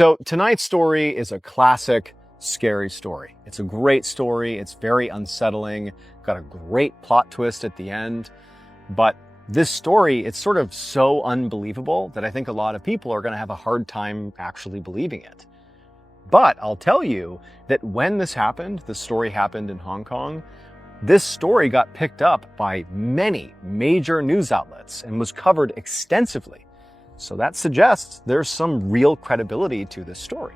So tonight's story is a classic scary story. It's a great story. It's very unsettling, got a great plot twist at the end. But this story, it's sort of so unbelievable that I think a lot of people are going to have a hard time actually believing it. But I'll tell you that when this happened, the story happened in Hong Kong, this story got picked up by many major news outlets and was covered extensively. So that suggests there's some real credibility to this story.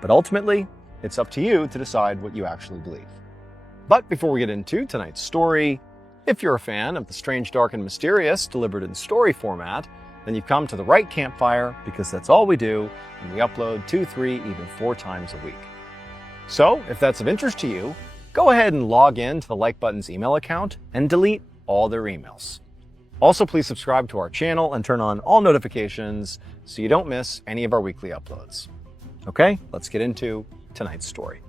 But ultimately, it's up to you to decide what you actually believe. But before we get into tonight's story, if you're a fan of the strange, dark, and mysterious delivered in story format, then you've come to the right campfire, because that's all we do, and we upload 2, 3, even 4 times a week. So if that's of interest to you, go ahead and log in to the Like Button's email account and delete all their emails. Also, please subscribe to our channel and turn on all notifications so you don't miss any of our weekly uploads. Okay, let's get into tonight's story.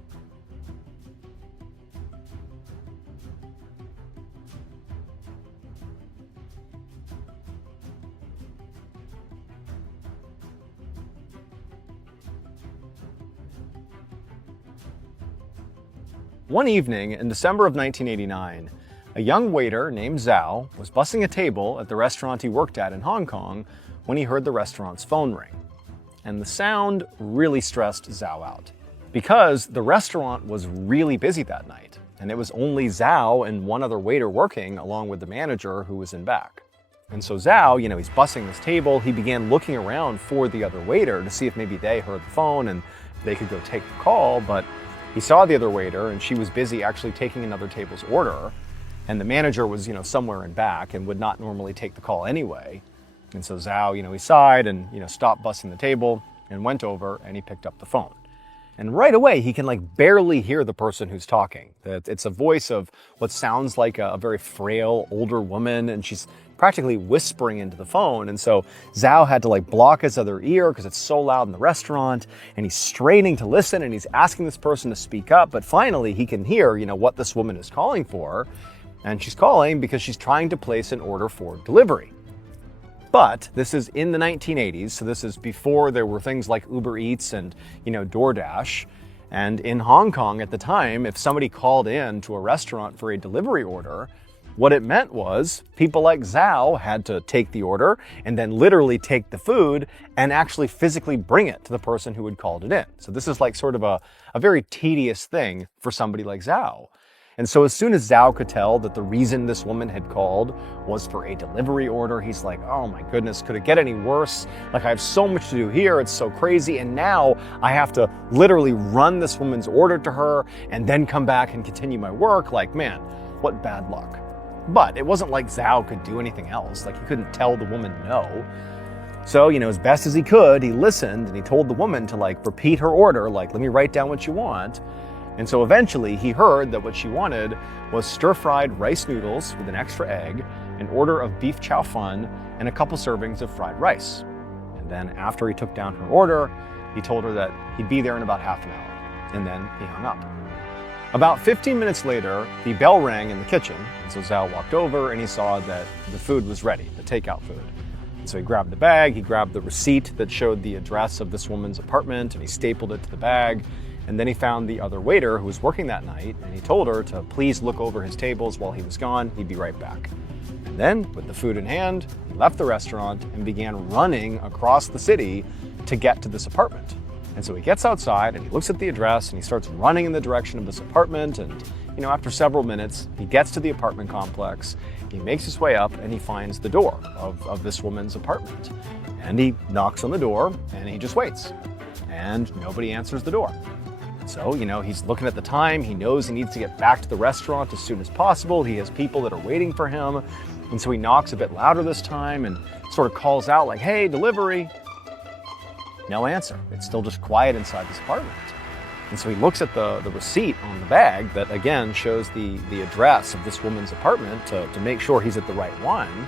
One evening in December of 1989, a young waiter named Zhao was bussing a table at the restaurant he worked at in Hong Kong when he heard the restaurant's phone ring. And the sound really stressed Zhao out, because the restaurant was really busy that night, and it was only Zhao and one other waiter working along with the manager who was in back. And so Zhao, he's bussing this table, he began looking around for the other waiter to see if maybe they heard the phone and they could go take the call, but he saw the other waiter and she was busy actually taking another table's order. And the manager was, somewhere in back and would not normally take the call anyway. And so Zhao, he sighed and, stopped bussing the table and went over and he picked up the phone. And right away, he can barely hear the person who's talking. It's a voice of what sounds like a very frail older woman, and she's practically whispering into the phone. And so Zhao had to block his other ear because it's so loud in the restaurant, and he's straining to listen and he's asking this person to speak up. But finally, he can hear, what this woman is calling for. And she's calling because she's trying to place an order for delivery. But this is in the 1980s, so this is before there were things like Uber Eats and, DoorDash. And in Hong Kong at the time, if somebody called in to a restaurant for a delivery order, what it meant was people like Zhao had to take the order and then literally take the food and actually physically bring it to the person who had called it in. So this is sort of a very tedious thing for somebody like Zhao. And so as soon as Zhao could tell that the reason this woman had called was for a delivery order, he's like, oh my goodness, could it get any worse? I have so much to do here, it's so crazy, and now I have to literally run this woman's order to her and then come back and continue my work. Man, what bad luck. But it wasn't like Zhao could do anything else. He couldn't tell the woman no. So, as best as he could, he listened and he told the woman to repeat her order, let me write down what you want. And so eventually he heard that what she wanted was stir-fried rice noodles with an extra egg, an order of beef chow fun, and a couple servings of fried rice. And then after he took down her order, he told her that he'd be there in about half an hour. And then he hung up. About 15 minutes later, the bell rang in the kitchen. And so Zhao walked over and he saw that the food was ready, the takeout food. And so he grabbed the bag, he grabbed the receipt that showed the address of this woman's apartment, and he stapled it to the bag. And then he found the other waiter who was working that night, and he told her to please look over his tables while he was gone. He'd be right back. And then, with the food in hand, he left the restaurant and began running across the city to get to this apartment. And so he gets outside and he looks at the address and he starts running in the direction of this apartment. And, after several minutes, he gets to the apartment complex. He makes his way up and he finds the door of this woman's apartment. And he knocks on the door and he just waits. And nobody answers the door. So, he's looking at the time, he knows he needs to get back to the restaurant as soon as possible. He has people that are waiting for him. And so he knocks a bit louder this time and sort of calls out hey, delivery. No answer. It's still just quiet inside this apartment. And so he looks at the receipt on the bag that again shows the address of this woman's apartment to make sure he's at the right one.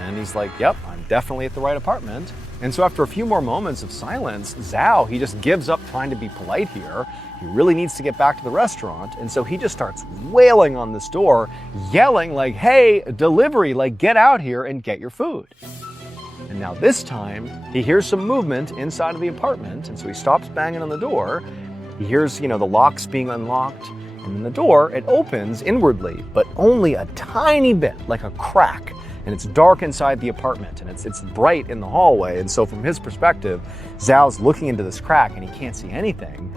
And he's like, yep, I'm definitely at the right apartment. And so after a few more moments of silence, Zhao, he just gives up trying to be polite here. He really needs to get back to the restaurant. And so he just starts wailing on this door, yelling hey, delivery, get out here and get your food. And now this time, he hears some movement inside of the apartment, and so he stops banging on the door. He hears, the locks being unlocked, and then the door, it opens inwardly, but only a tiny bit, like a crack. And it's dark inside the apartment, and it's bright in the hallway. And so from his perspective, Zhao's looking into this crack, and he can't see anything.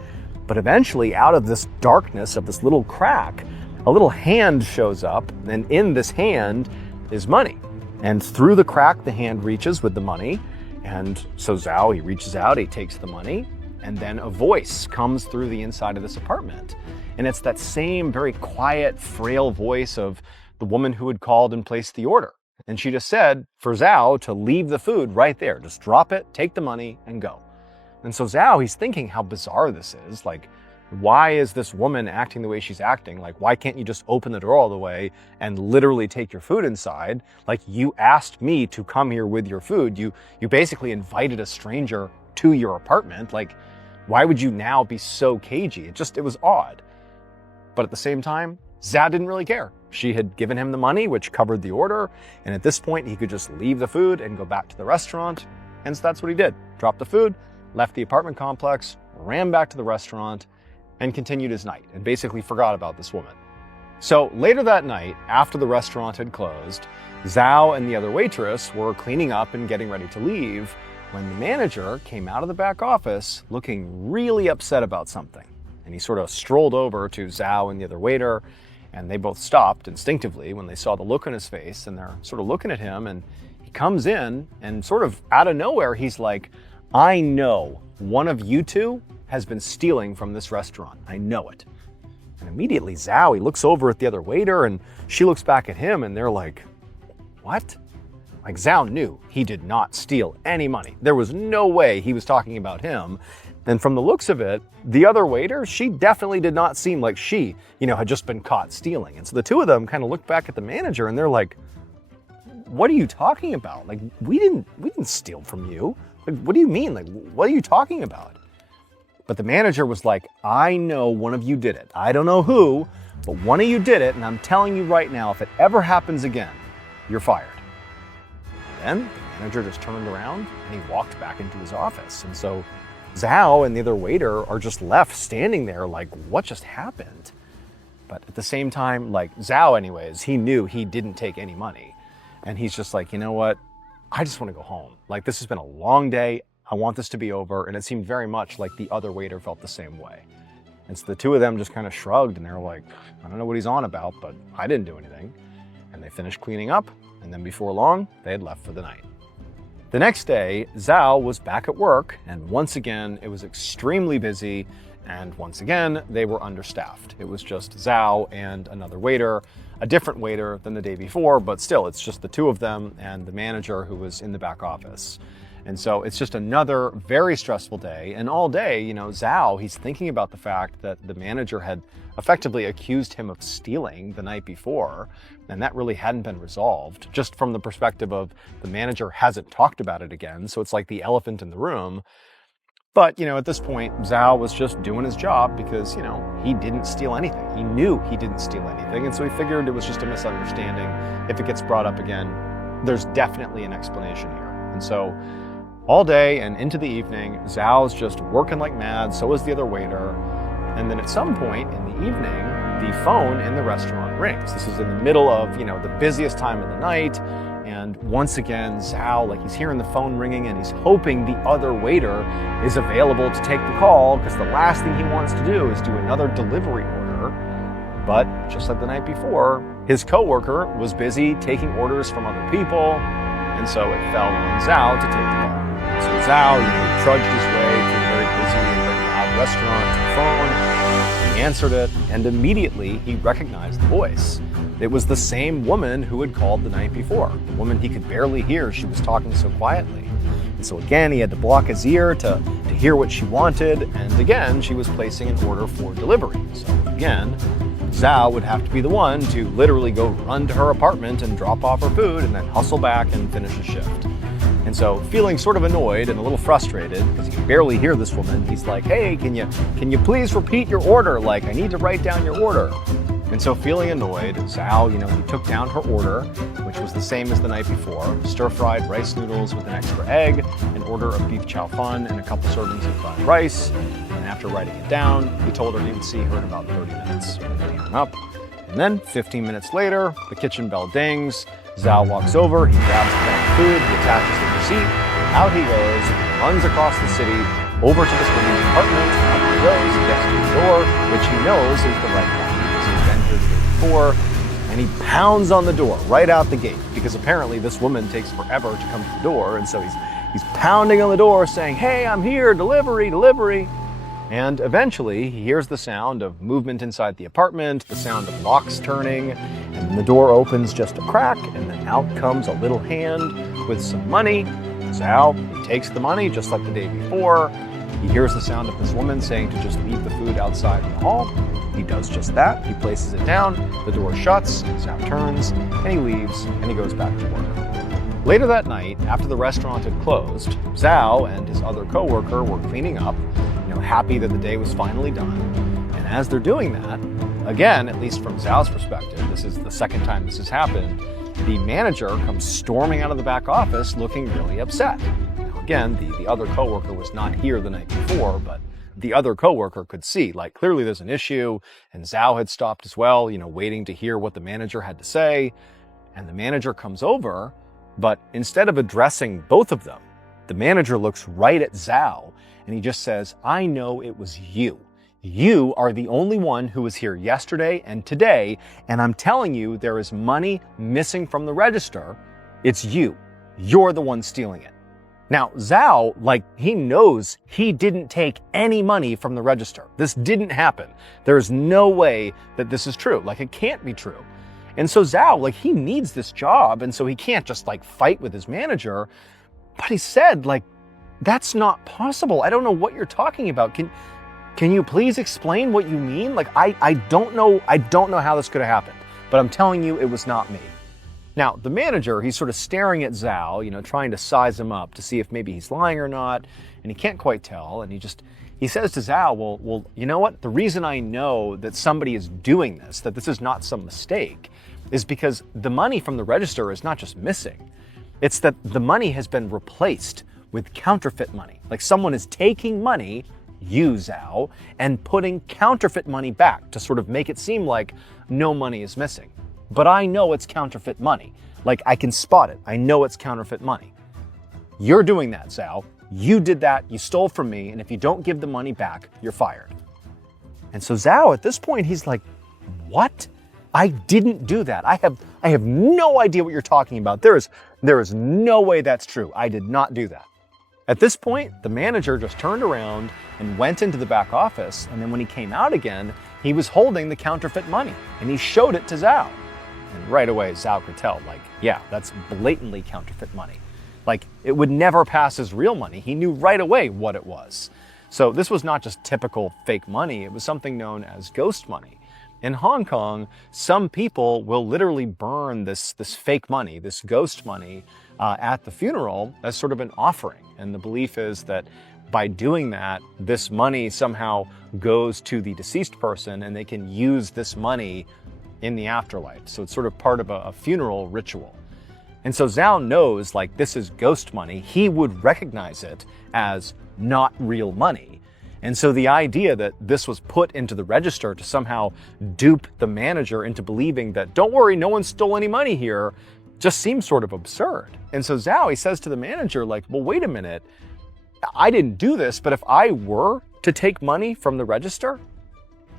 But eventually, out of this darkness of this little crack, a little hand shows up, and in this hand is money. And through the crack, the hand reaches with the money. And so Zhao, he reaches out, he takes the money, and then a voice comes through the inside of this apartment. And it's that same very quiet, frail voice of the woman who had called and placed the order. And she just said for Zhao to leave the food right there. Just drop it, take the money, and go. And so Zhao, he's thinking how bizarre this is. Like, why is this woman acting the way she's acting? Like, why can't you just open the door all the way and literally take your food inside? Like, you asked me to come here with your food. You basically invited a stranger to your apartment. Like, why would you now be so cagey? It was odd. But at the same time, Zhao didn't really care. She had given him the money, which covered the order, and at this point, he could just leave the food and go back to the restaurant. And so that's what he did. Dropped the food, left the apartment complex, ran back to the restaurant, and continued his night, and basically forgot about this woman. So later that night, after the restaurant had closed, Zhao and the other waitress were cleaning up and getting ready to leave when the manager came out of the back office looking really upset about something. And he sort of strolled over to Zhao and the other waiter, and they both stopped instinctively when they saw the look on his face, and they're sort of looking at him, and he comes in, and sort of out of nowhere, he's like, I know one of you two has been stealing from this restaurant. I know it. And immediately Zhao, he looks over at the other waiter, and she looks back at him, and they're like, what? Like, Zhao knew he did not steal any money. There was no way he was talking about him. And from the looks of it, the other waiter, she definitely did not seem like she, had just been caught stealing. And so the two of them kind of looked back at the manager and they're like, what are you talking about? Like, we didn't steal from you. Like, what do you mean? Like, what are you talking about? But the manager was like, I know one of you did it. I don't know who, but one of you did it. And I'm telling you right now, if it ever happens again, you're fired. And then the manager just turned around and he walked back into his office. And so Zhao and the other waiter are just left standing there like, what just happened? But at the same time, like, Zhao anyways, he knew he didn't take any money. And he's just like, you know what? I just want to go home. Like, this has been a long day. I want this to be over. And it seemed very much like the other waiter felt the same way. And so the two of them just kind of shrugged and they're like, I don't know what he's on about, but I didn't do anything. And they finished cleaning up. And then before long, they had left for the night. The next day, Zhao was back at work, and once again, it was extremely busy, and once again, they were understaffed. It was just Zhao and another waiter, a different waiter than the day before, but still, it's just the two of them and the manager who was in the back office. And so it's just another very stressful day, and all day, Zhao, he's thinking about the fact that the manager had effectively accused him of stealing the night before, and that really hadn't been resolved, just from the perspective of the manager hasn't talked about it again, so it's like the elephant in the room. But, at this point, Zhao was just doing his job because, he didn't steal anything. He knew he didn't steal anything, and so he figured it was just a misunderstanding. If it gets brought up again, there's definitely an explanation here. And so all day and into the evening, Zhao's just working like mad, so is the other waiter. And then at some point in the evening, the phone in the restaurant rings. This is in the middle of, the busiest time of the night. And once again, Zhao, he's hearing the phone ringing and he's hoping the other waiter is available to take the call because the last thing he wants to do is do another delivery order. But just like the night before, his coworker was busy taking orders from other people. And so it fell on Zhao to take the call. So Zhao, he trudged his way through a very busy and very loud restaurant to the phone. He answered it, and immediately he recognized the voice. It was the same woman who had called the night before, the woman he could barely hear. She was talking so quietly. And so again, he had to block his ear to hear what she wanted, and again, she was placing an order for delivery. So again, Zhao would have to be the one to literally go run to her apartment and drop off her food and then hustle back and finish his shift. And so, feeling sort of annoyed and a little frustrated because he could barely hear this woman, he's like, hey, can you please repeat your order? Like, I need to write down your order. And so feeling annoyed, Zhao, he took down her order, which was the same as the night before: stir-fried rice noodles with an extra egg, an order of beef chow fun, and a couple servings of fried rice. And after writing it down, he told her he would see her in about 30 minutes. And then he hung up. And then 15 minutes later, the kitchen bell dings. Zhao walks over, he grabs the bag of food, he attaches the receipt, out he goes, runs across the city, over to this woman's apartment, up he goes, he gets to the door, which he knows is the right one, because he's been here the day before, and he pounds on the door right out the gate, because apparently this woman takes forever to come to the door, and so he's pounding on the door saying, "Hey, I'm here, delivery, delivery." And eventually, he hears the sound of movement inside the apartment, the sound of locks turning, and the door opens just a crack, and then out comes a little hand with some money. Zhao, he takes the money just like the day before. He hears the sound of this woman saying to just leave the food outside in the hall. He does just that. He places it down, the door shuts, Zhao turns, and he leaves, and he goes back to work. Later that night, after the restaurant had closed, Zhao and his other coworker were cleaning up, happy that the day was finally done. And as they're doing that, again, at least from Zhao's perspective, this is the second time this has happened, the manager comes storming out of the back office looking really upset. Now again, the other coworker was not here the night before, but the other coworker could see, clearly there's an issue, and Zhao had stopped as well, waiting to hear what the manager had to say. And the manager comes over, but instead of addressing both of them, the manager looks right at Zhao, and he just says, "I know it was you. You are the only one who was here yesterday and today, and I'm telling you there is money missing from the register. It's you. You're the one stealing it." Now, Zhao, he knows he didn't take any money from the register. This didn't happen. There's no way that this is true. It can't be true. And so Zhao, he needs this job, and so he can't just, fight with his manager. But he said, "That's not possible. I don't know what you're talking about. Can you please explain what you mean? I don't know how this could have happened, but I'm telling you it was not me." Now, the manager, he's sort of staring at Zhao, trying to size him up to see if maybe he's lying or not, and he can't quite tell, and he says to Zhao, well, you know what? The reason I know that somebody is doing this, that this is not some mistake, is because the money from the register is not just missing. It's that the money has been replaced with counterfeit money. Someone is taking money, you, Zhao, and putting counterfeit money back to sort of make it seem like no money is missing. But I know it's counterfeit money. I can spot it. I know it's counterfeit money. You're doing that, Zhao. You did that. You stole from me. And if you don't give the money back, you're fired. And so Zhao, at this point, he's like, "What? I didn't do that. I have no idea what you're talking about. There is no way that's true. I did not do that." At this point, the manager just turned around and went into the back office, and then when he came out again, he was holding the counterfeit money, and he showed it to Zhao. And right away, Zhao could tell, yeah, that's blatantly counterfeit money. It would never pass as real money. He knew right away what it was. So this was not just typical fake money, it was something known as ghost money. In Hong Kong, some people will literally burn this fake money, this ghost money, at the funeral as sort of an offering. And the belief is that by doing that, this money somehow goes to the deceased person and they can use this money in the afterlife. So it's sort of part of a funeral ritual. And so Zhao knows, this is ghost money. He would recognize it as not real money. And so the idea that this was put into the register to somehow dupe the manager into believing that, don't worry, no one stole any money here, just seems sort of absurd. And so Zhao, he says to the manager, well, wait a minute, I didn't do this, but if I were to take money from the register,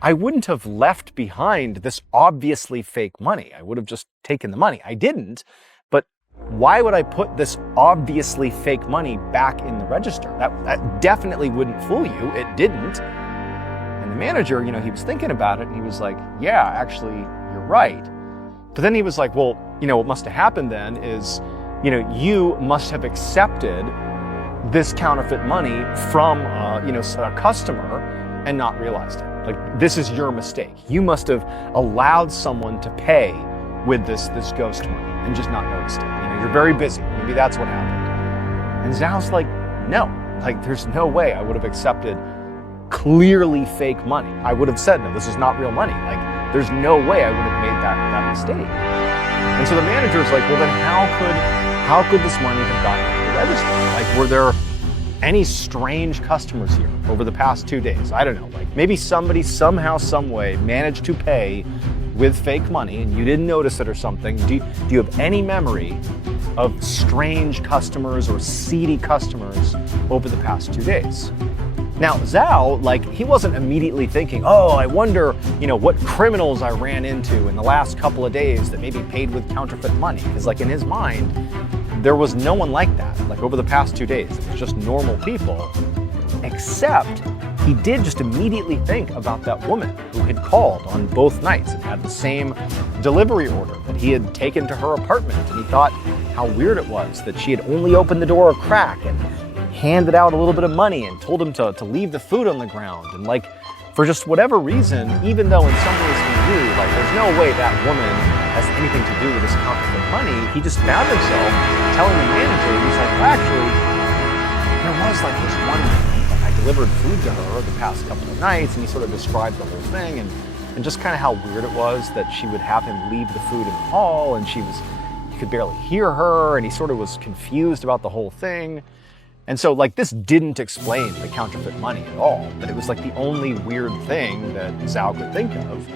I wouldn't have left behind this obviously fake money. I would have just taken the money. I didn't, but why would I put this obviously fake money back in the register? That definitely wouldn't fool you. It didn't. And the manager, he was thinking about it and he was like, yeah, actually, you're right. But then he was like, well, what must have happened then is, you must have accepted this counterfeit money from, a customer and not realized it. This is your mistake. You must have allowed someone to pay with this ghost money and just not noticed it. You're very busy. Maybe that's what happened. And Zhao's like, no, there's no way I would have accepted clearly fake money. I would have said, no, this is not real money. there's no way I would have made that mistake. And so the manager is like, well, then how could this money have gotten to the register? Like, were there any strange customers here over the past 2 days? I don't know, like maybe somebody somehow, some way managed to pay with fake money and you didn't notice it or something. Do you have any memory of strange customers or seedy customers over the past 2 days? Now, Zhao, like, he wasn't immediately thinking, oh, I wonder, what criminals I ran into in the last couple of days that maybe paid with counterfeit money. Because, like, in his mind, there was no one like that, like, over the past 2 days. It was just normal people, except he did just immediately think about that woman who had called on both nights and had the same delivery order that he had taken to her apartment. And he thought how weird it was that she had only opened the door a crack and handed out a little bit of money and told him to leave the food on the ground. And like, for just whatever reason, even though in some ways he knew, like, there's no way that woman has anything to do with this counterfeit money, he just found himself telling the manager, he's like, well, actually, there was like this one night, like, I delivered food to her the past couple of nights, and he sort of described the whole thing and just kind of how weird it was that she would have him leave the food in the hall, and he could barely hear her, and he sort of was confused about the whole thing. And so, like, this didn't explain the counterfeit money at all, but it was like the only weird thing that Zhao could think of.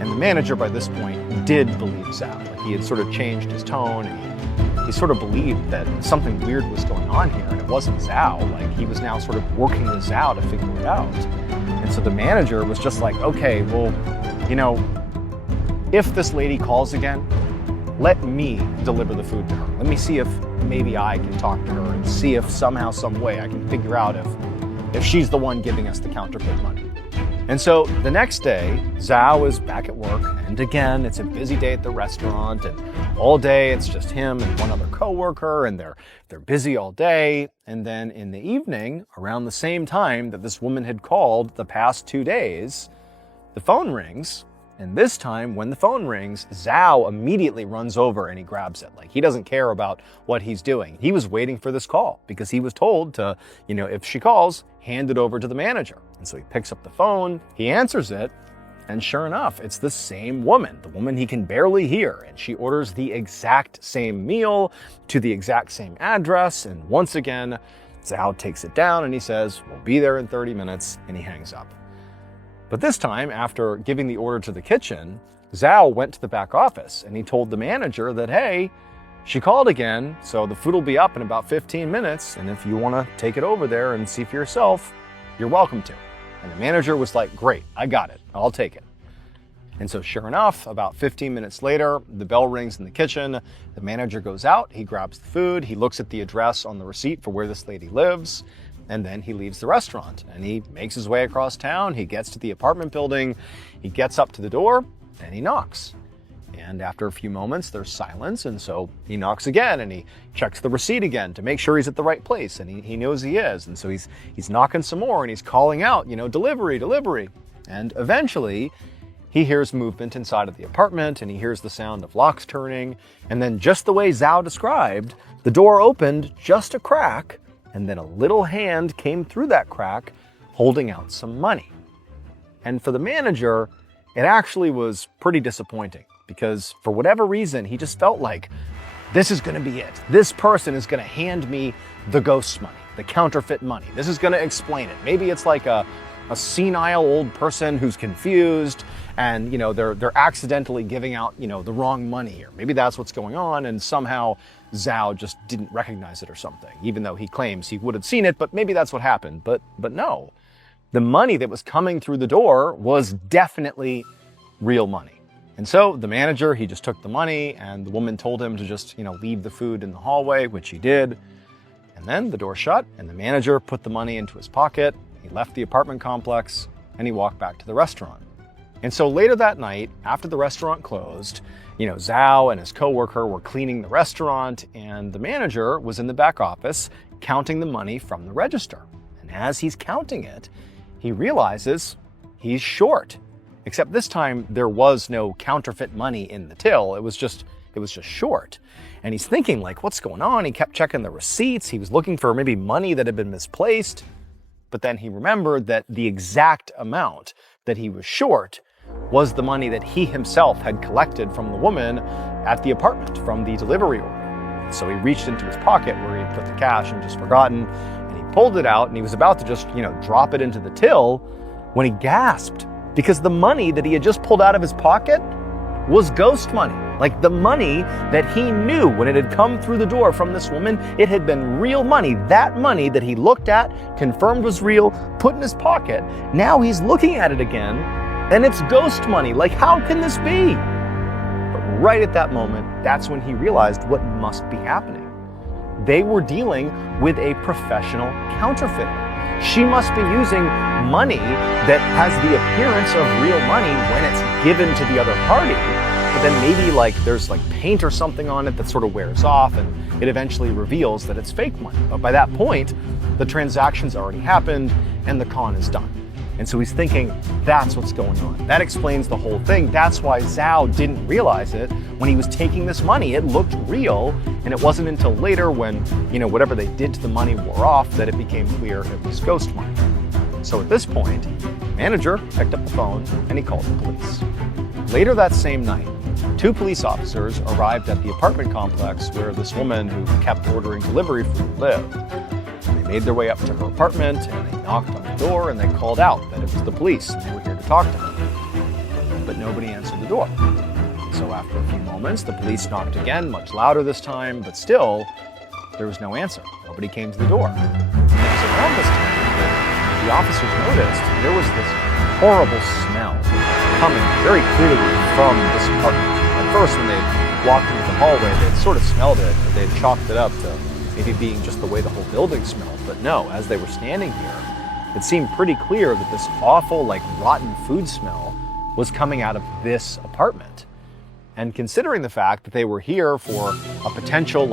And the manager, by this point, did believe Zhao. Like, he had sort of changed his tone, and he sort of believed that something weird was going on here, and it wasn't Zhao. Like, he was now sort of working with Zhao to figure it out. And so the manager was just like, okay, well, if this lady calls again, let me deliver the food to her. Let me see if maybe I can talk to her and see if somehow, some way I can figure out if she's the one giving us the counterfeit money. And so the next day, Zhao is back at work, and again, it's a busy day at the restaurant, and all day it's just him and one other coworker, and they're busy all day. And then in the evening, around the same time that this woman had called the past 2 days, the phone rings. And this time, when the phone rings, Zhao immediately runs over and he grabs it. Like, he doesn't care about what he's doing. He was waiting for this call because he was told to, if she calls, hand it over to the manager. And so he picks up the phone, he answers it, and sure enough, it's the same woman, the woman he can barely hear. And she orders the exact same meal to the exact same address. And once again, Zhao takes it down and he says, we'll be there in 30 minutes, and he hangs up. But this time, after giving the order to the kitchen, Zhao went to the back office and he told the manager that, hey, she called again, so the food will be up in about 15 minutes, and if you want to take it over there and see for yourself, you're welcome to. And the manager was like, great, I got it, I'll take it. And so sure enough, about 15 minutes later, the bell rings in the kitchen, the manager goes out, he grabs the food, he looks at the address on the receipt for where this lady lives, and then he leaves the restaurant and he makes his way across town. He gets to the apartment building, he gets up to the door, and he knocks. And after a few moments, there's silence, and so he knocks again and he checks the receipt again to make sure he's at the right place, and he knows he is. And so he's knocking some more and he's calling out, delivery, delivery. And eventually, he hears movement inside of the apartment and he hears the sound of locks turning. And then just the way Zhao described, the door opened just a crack, and then a little hand came through that crack holding out some money. And for the manager, it actually was pretty disappointing because for whatever reason, he just felt like this is going to be it. This person is going to hand me the ghost money, the counterfeit money. This is going to explain it. Maybe it's like a senile old person who's confused and, they're accidentally giving out, the wrong money here. Maybe that's what's going on, and somehow Zhao just didn't recognize it or something, even though he claims he would have seen it, but maybe that's what happened. But no, the money that was coming through the door was definitely real money. And so the manager, he just took the money, and the woman told him to just, leave the food in the hallway, which he did. And then the door shut, and the manager put the money into his pocket. He left the apartment complex, and he walked back to the restaurant. And so later that night, after the restaurant closed, Zhao and his coworker were cleaning the restaurant, and the manager was in the back office counting the money from the register. And as he's counting it, he realizes he's short. Except this time, there was no counterfeit money in the till. It was just short. And he's thinking, like, what's going on? He kept checking the receipts. He was looking for maybe money that had been misplaced. But then he remembered that the exact amount that he was short was the money that he himself had collected from the woman at the apartment from the delivery order. So he reached into his pocket where he had put the cash and just forgotten, and he pulled it out and he was about to just, drop it into the till when he gasped, because the money that he had just pulled out of his pocket was ghost money. Like the money that he knew when it had come through the door from this woman, it had been real money. That money that he looked at, confirmed was real, put in his pocket. Now he's looking at it again, and it's ghost money. Like, how can this be? But right at that moment, that's when he realized what must be happening. They were dealing with a professional counterfeiter. She must be using money that has the appearance of real money when it's given to the other party, but then maybe there's paint or something on it that sort of wears off and it eventually reveals that it's fake money. But by that point, the transaction's already happened and the con is done. And so he's thinking, that's what's going on. That explains the whole thing. That's why Zhao didn't realize it when he was taking this money. It looked real, and it wasn't until later when, whatever they did to the money wore off that it became clear it was ghost money. So at this point, the manager picked up the phone and he called the police. Later that same night, 2 police officers arrived at the apartment complex where this woman who kept ordering delivery food lived. They made their way up to her apartment and they knocked on the door and they called out that it was the police and they were here to talk to her. But nobody answered the door. So after a few moments, the police knocked again, much louder this time, but still, there was no answer. Nobody came to the door. And it was around this time that the officers noticed there was this horrible smell coming very clearly from this apartment. At first, when they walked into the hallway, they sort of smelled it, but they chalked it up to maybe being just the way the whole building smelled. But no, as they were standing here, it seemed pretty clear that this awful, rotten food smell was coming out of this apartment. And considering the fact that they were here for a potential,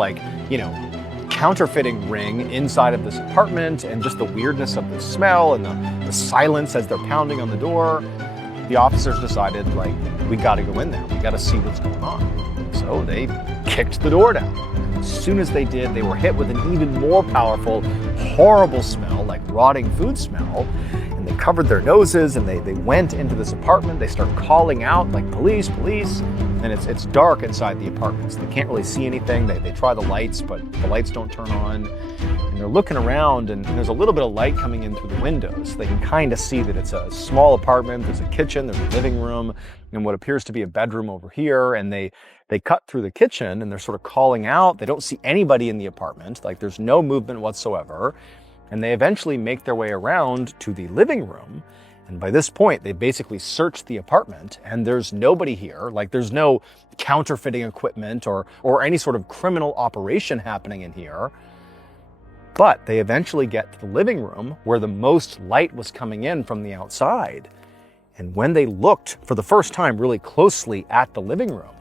counterfeiting ring inside of this apartment and just the weirdness of the smell and the silence as they're pounding on the door, the officers decided, we gotta go in there. We gotta see what's going on. So they kicked the door down. As soon as they did, they were hit with an even more powerful, horrible smell, like rotting food smell. And they covered their noses and they went into this apartment. They start calling out, police, police. And it's dark inside the apartments. They can't really see anything. They try the lights, but the lights don't turn on. And they're looking around and there's a little bit of light coming in through the windows. They can kind of see that it's a small apartment. There's a kitchen, there's a living room, and what appears to be a bedroom over here. And they cut through the kitchen and they're sort of calling out. They don't see anybody in the apartment. There's no movement whatsoever. And they eventually make their way around to the living room. And by this point, they basically searched the apartment and there's nobody here. There's no counterfeiting equipment or any sort of criminal operation happening in here. But they eventually get to the living room where the most light was coming in from the outside. And when they looked for the first time really closely at the living room,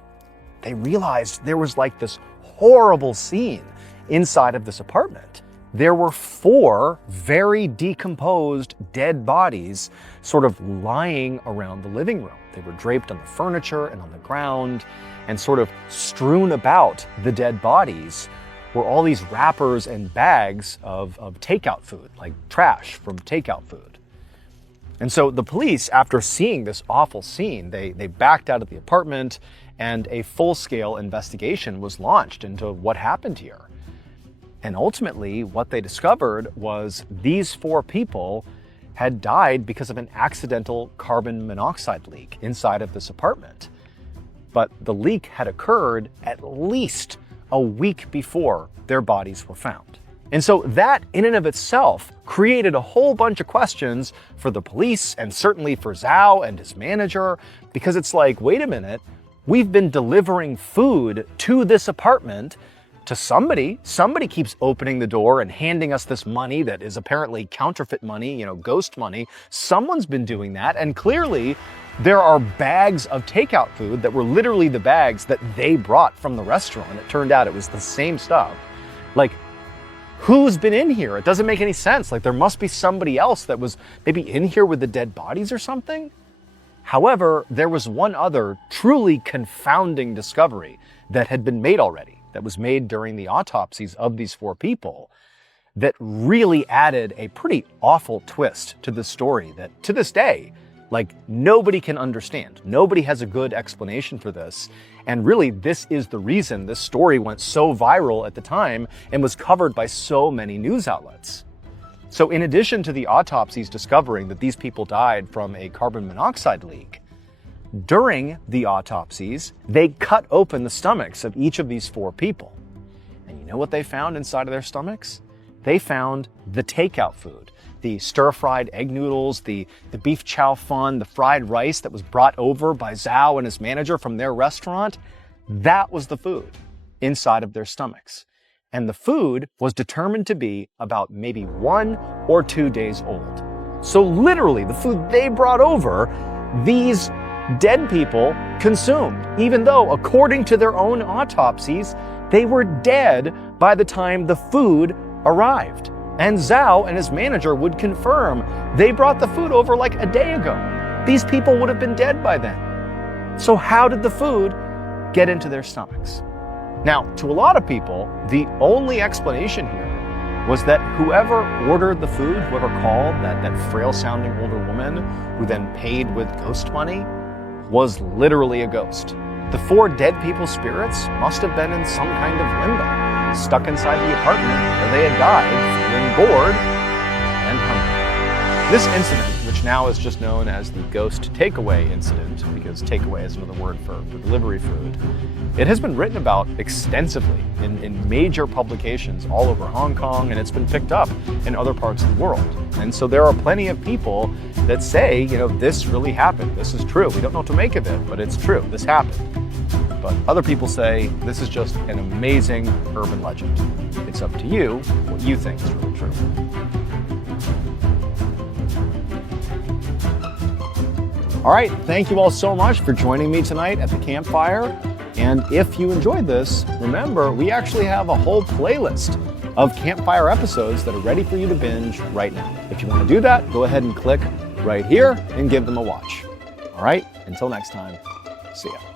they realized there was this horrible scene inside of this apartment. There were 4 very decomposed dead bodies sort of lying around the living room. They were draped on the furniture and on the ground, and sort of strewn about the dead bodies were all these wrappers and bags of takeout food, like trash from takeout food. And so the police, after seeing this awful scene, they backed out of the apartment and a full-scale investigation was launched into what happened here. And ultimately, what they discovered was these 4 people had died because of an accidental carbon monoxide leak inside of this apartment. But the leak had occurred at least a week before their bodies were found. And so that in and of itself created a whole bunch of questions for the police and certainly for Zhao and his manager, because it's wait a minute, we've been delivering food to this apartment to somebody. Somebody keeps opening the door and handing us this money that is apparently counterfeit money, ghost money. Someone's been doing that. And clearly there are bags of takeout food that were literally the bags that they brought from the restaurant. It turned out it was the same stuff. Who's been in here? It doesn't make any sense. There must be somebody else that was maybe in here with the dead bodies or something. However, there was one other truly confounding discovery that had been made already, that was made during the autopsies of these 4 people, that really added a pretty awful twist to the story that, to this day, Like, nobody can understand. Nobody has a good explanation for this. And really, this is the reason this story went so viral at the time and was covered by so many news outlets. So in addition to the autopsies discovering that these people died from a carbon monoxide leak, during the autopsies, they cut open the stomachs of each of these 4 people. And you know what they found inside of their stomachs? They found the takeout food. The stir-fried egg noodles, the beef chow fun, the fried rice that was brought over by Zhao and his manager from their restaurant. That was the food inside of their stomachs. And the food was determined to be about maybe 1 or 2 days old. So literally, the food they brought over, these dead people consumed, even though, according to their own autopsies, they were dead by the time the food arrived. And Zhao and his manager would confirm they brought the food over like a day ago. These people would have been dead by then. So how did the food get into their stomachs? Now, to a lot of people, the only explanation here was that whoever ordered the food, whoever called, that frail-sounding older woman who then paid with ghost money, was literally a ghost. The 4 dead people's spirits must have been in some kind of limbo, stuck inside the apartment where they had died, feeling bored and hungry. This incident, which now is just known as the ghost takeaway incident, because takeaway is another word for delivery food, it has been written about extensively in major publications all over Hong Kong, and it's been picked up in other parts of the world. And so there are plenty of people that say, this really happened. This is true. We don't know what to make of it, but it's true. This happened. But other people say this is just an amazing urban legend. It's up to you what you think is really true. All right, thank you all so much for joining me tonight at the campfire. And if you enjoyed this, remember, we actually have a whole playlist of campfire episodes that are ready for you to binge right now. If you want to do that, go ahead and click right here and give them a watch. All right, until next time, see ya.